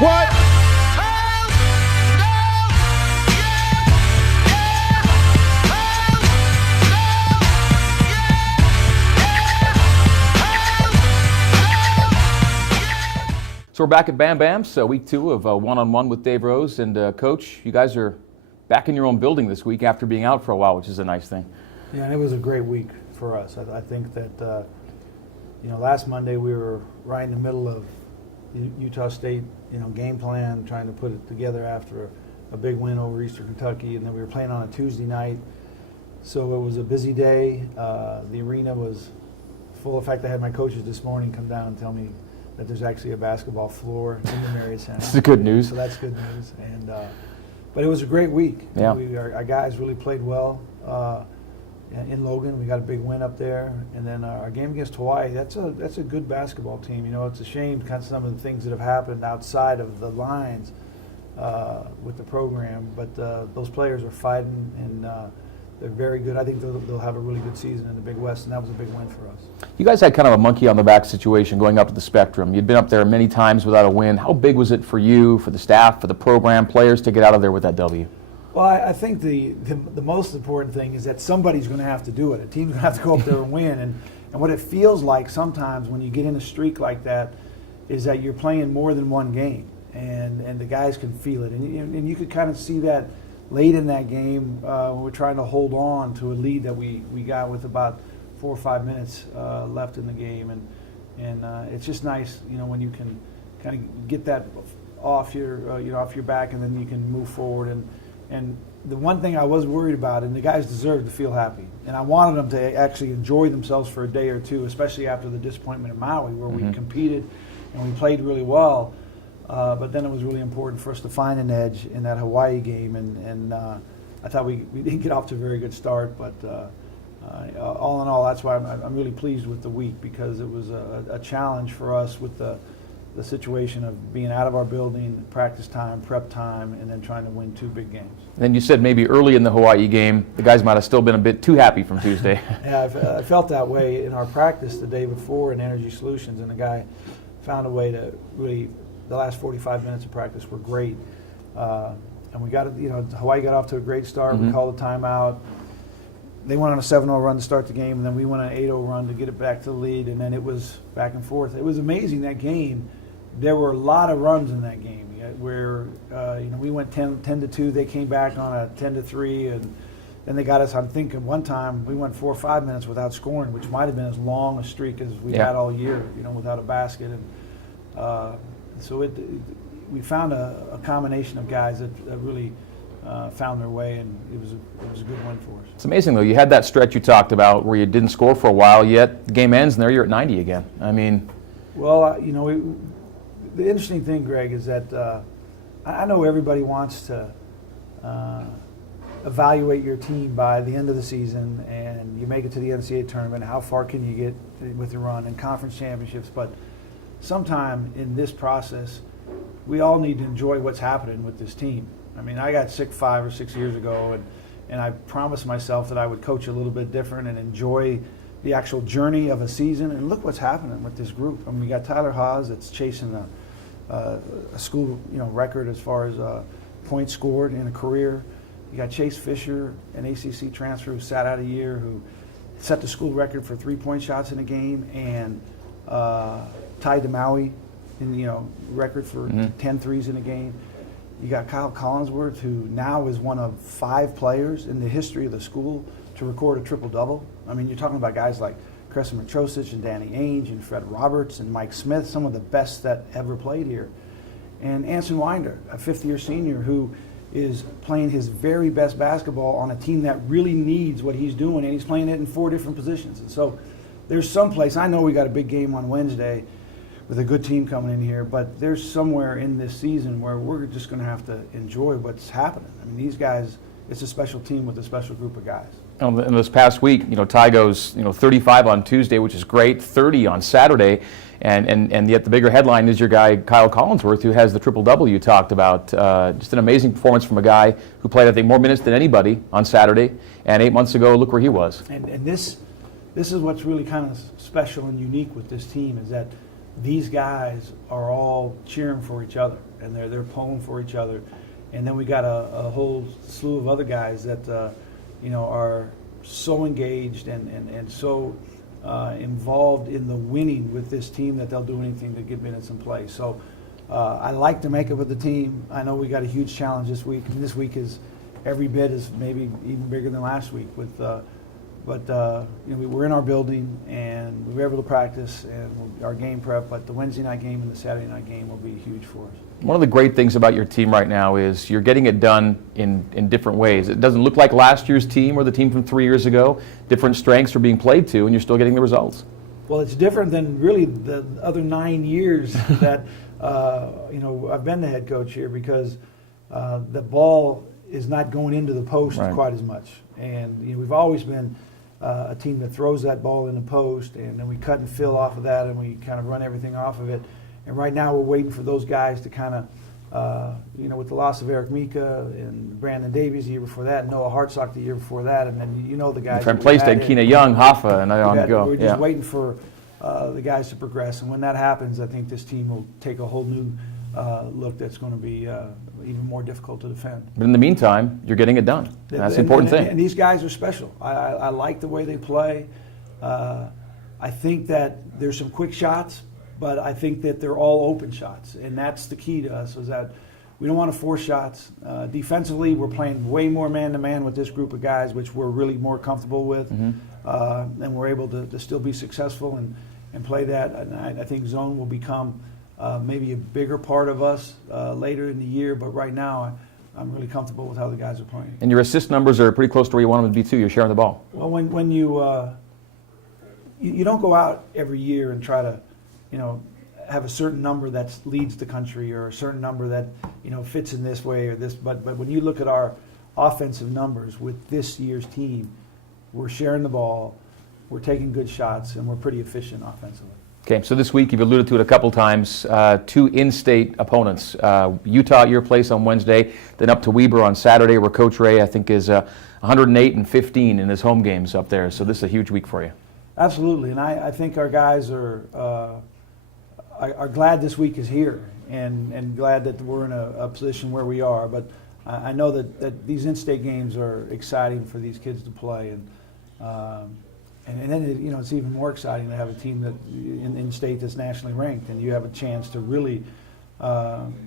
What? So we're back at Bam Bam's, week 2 of one-on-one with Dave Rose. And Coach, you guys are back in your own building this week after being out for a while, which is a nice thing. Yeah, and it was a great week for us. I think that, last Monday we were right in the middle of Utah State, game plan, trying to put it together after a big win over Eastern Kentucky. And then we were playing on a Tuesday night. So it was a busy day. The arena was full. In fact, I had my coaches this morning come down and tell me that there's actually a basketball floor in the Marriott Center. This is good news. So that's good news. And but it was a great week. Yeah. Our guys really played well in Logan. We got a big win up there. And then our game against Hawaii, that's a good basketball team. It's a shame kind of some of the things that have happened outside of the lines with the program. But those players are fighting, and they're very good. I think they'll have a really good season in the Big West, and that was a big win for us. You guys had kind of a monkey on the back situation going up to the Spectrum. You'd been up there many times without a win. How big was it for you, for the staff, for the program, players to get out of there with that W? Well, I think the most important thing is that somebody's going to have to do it. A team's going to have to go up there and win. And what it feels like sometimes when you get in a streak like that is that you're playing more than one game, and the guys can feel it. And you could kind of see that late in that game when we're trying to hold on to a lead that we got with about 4 or 5 minutes left in the game. And it's just nice, when you can kind of get that off your off your back, and then you can move forward. And the one thing I was worried about, and the guys deserve to feel happy, and I wanted them to actually enjoy themselves for a day or two, especially after the disappointment in Maui, where we competed and we played really well. But then it was really important for us to find an edge in that Hawaii game, and I thought we didn't get off to a very good start, but all in all, that's why I'm really pleased with the week, because it was a challenge for us with the situation of being out of our building, practice time, prep time, and then trying to win 2 big games. And then you said maybe early in the Hawaii game, the guys might have still been a bit too happy from Tuesday. Yeah, I felt that way in our practice the day before in Energy Solutions, and the guy found a way to really, the last 45 minutes of practice were great. And we got it, Hawaii got off to a great start. We called a timeout. They went on a 7-0 run to start the game, and then we went on an 8-0 run to get it back to the lead, and then it was back and forth. It was amazing, that game. There were a lot of runs in that game where we went 10-2. They came back on a 10-3, and then they got us. I'm thinking one time we went 4 or 5 minutes without scoring, which might have been as long a streak as we had all year, without a basket. And so we found a combination of guys that really found their way, and it was a good win for us. It's amazing, though. You had that stretch you talked about where you didn't score for a while, yet the game ends and there you're at 90 again. I mean, well, the interesting thing, Greg, is that I know everybody wants to evaluate your team by the end of the season, and you make it to the NCAA tournament. How far can you get with the run and conference championships? But sometime in this process, we all need to enjoy what's happening with this team. I mean, I got sick 5 or 6 years ago, and I promised myself that I would coach a little bit different and enjoy the actual journey of a season. And look what's happening with this group. I mean, we got Tyler Haws that's chasing a school record as far as points scored in a career. You got Chase Fisher, an ACC transfer who sat out a year, who set the school record for 3-point shots in a game, and tied to Maui in record for 10 threes in a game. You got Kyle Collinsworth, who now is one of 5 players in the history of the school to record a triple-double. I mean, you're talking about guys like Kresen Matrosic and Danny Ainge and Fred Roberts and Mike Smith, some of the best that ever played here. And Anson Winder, a 5th-year senior who is playing his very best basketball on a team that really needs what he's doing, and he's playing it in 4 different positions. And so there's some place, I know we got a big game on Wednesday with a good team coming in here, but there's somewhere in this season where we're just going to have to enjoy what's happening. I mean, these guys, it's a special team with a special group of guys. In this past week, Ty goes 35 on Tuesday, which is great, 30 on Saturday, and yet the bigger headline is your guy Kyle Collinsworth, who has the triple-double you talked about. Just an amazing performance from a guy who played, I think, more minutes than anybody on Saturday, and 8 months ago, look where he was. And this is what's really kind of special and unique with this team, is that these guys are all cheering for each other, and they're pulling for each other. And then we got a whole slew of other guys that are so engaged and so involved in the winning with this team that they'll do anything to get minutes in play. So I like the makeup of the team. I know we got a huge challenge this week, and this week is every bit is maybe even bigger than last week. But we were in our building and we were able to practice and our game prep. But the Wednesday night game and the Saturday night game will be huge for us. One of the great things about your team right now is you're getting it done in different ways. It doesn't look like last year's team or the team from 3 years ago. Different strengths are being played to, and you're still getting the results. Well, it's different than really the other 9 years that I've been the head coach here, because the ball is not going into the post quite as much. And we've always been a team that throws that ball in the post, and then we cut and fill off of that, and we kind of run everything off of it. And right now we're waiting for those guys to kind of, with the loss of Eric Mika and Brandon Davies the year before that, and Noah Hartsock the year before that, and then the guys. Different place to Keena Young, Hoffa, and on go. We're just waiting for the guys to progress, and when that happens, I think this team will take a whole new look that's going to be even more difficult to defend. But in the meantime, you're getting it done. That's the important thing. And these guys are special. I like the way they play. I think that there's some quick shots, but I think that they're all open shots, and that's the key to us, is that we don't want to force shots. Defensively, we're playing way more man-to-man with this group of guys, which we're really more comfortable with, and we're able to still be successful and play that. And I think zone will become maybe a bigger part of us later in the year, but right now I'm really comfortable with how the guys are playing. And your assist numbers are pretty close to where you want them to be too. You're sharing the ball. Well, when you don't go out every year and try to have a certain number that leads the country, or a certain number that fits in this way or this, but when you look at our offensive numbers with this year's team, we're sharing the ball, we're taking good shots, and we're pretty efficient offensively. Okay, so this week you've alluded to it a couple times, 2 in-state opponents. Utah at your place on Wednesday, then up to Weber on Saturday, where Coach Ray, I think, is 108-15 in his home games up there. So this is a huge week for you. Absolutely, and I think our guys are glad this week is here, and glad that we're in a position where we are. But I know that these in-state games are exciting for these kids to play, and then it's even more exciting to have a team that in state that's nationally ranked, and you have a chance to really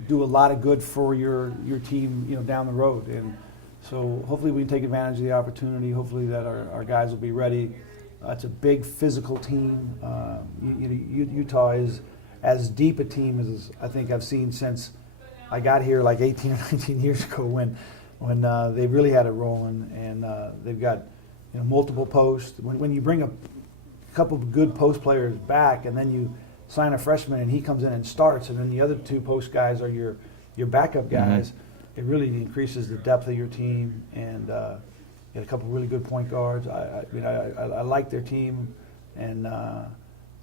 do a lot of good for your team down the road. And so hopefully we can take advantage of the opportunity. Hopefully that our guys will be ready. It's a big physical team. Utah is as deep a team as I think I've seen since I got here like 18 or 19 years ago, when they really had it rolling, and they've got multiple posts. When you bring a couple of good post players back, and then you sign a freshman and he comes in and starts, and then the other 2 post guys are your backup guys, it really increases the depth of your team, and you had a couple of really good point guards. I like their team, and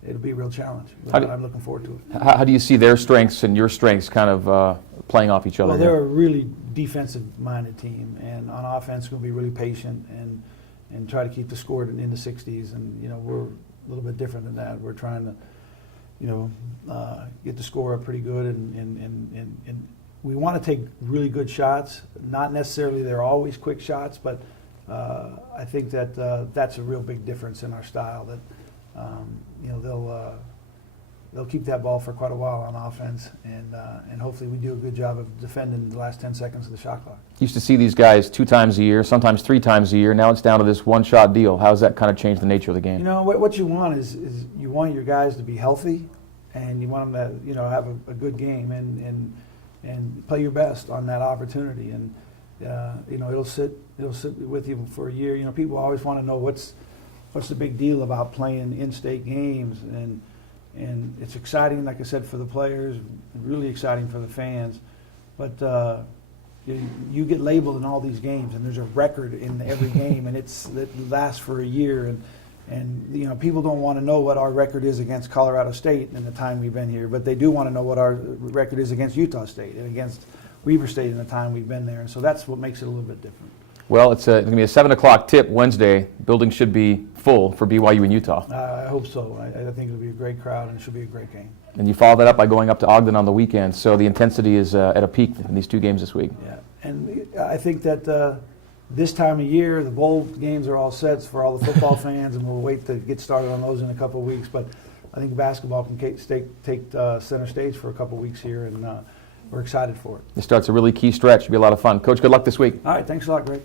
it'll be a real challenge. I'm looking forward to it. How do you see their strengths and your strengths kind of playing off each other? Well, they're a really defensive-minded team, and on offense, we'll be really patient and try to keep the score in the 60s. And we're a little bit different than that. We're trying to get the score up pretty good, and we want to take really good shots. Not necessarily they're always quick shots, but I think that that's a real big difference in our style. That they'll keep that ball for quite a while on offense, and hopefully we do a good job of defending the last 10 seconds of the shot clock. Used to see these guys 2 times a year, sometimes 3 times a year. Now it's down to this one-shot deal. How does that kind of change the nature of the game? What you want is you want your guys to be healthy, and you want them to have a good game and play your best on that opportunity. And it'll sit with you for a year. People always want to know what's the big deal about playing in-state games, and it's exciting, like I said, for the players, really exciting for the fans. But you get labeled in all these games, and there's a record in every game, and it lasts for a year. And people don't want to know what our record is against Colorado State in the time we've been here, but they do want to know what our record is against Utah State and against Weber State in the time we've been there. And so that's what makes it a little bit different. Well, it's going to be a 7 o'clock tip Wednesday. Building should be full for BYU in Utah. I hope so. I think it'll be a great crowd, and it should be a great game. And you follow that up by going up to Ogden on the weekend. So the intensity is at a peak in these 2 games this week. Yeah, and I think that this time of year, the bowl games are all set for all the football fans, and we'll wait to get started on those in a couple of weeks. But I think basketball can take center stage for a couple of weeks here, and we're excited for it. It starts a really key stretch. Should be a lot of fun. Coach, good luck this week. All right, thanks a lot, Greg.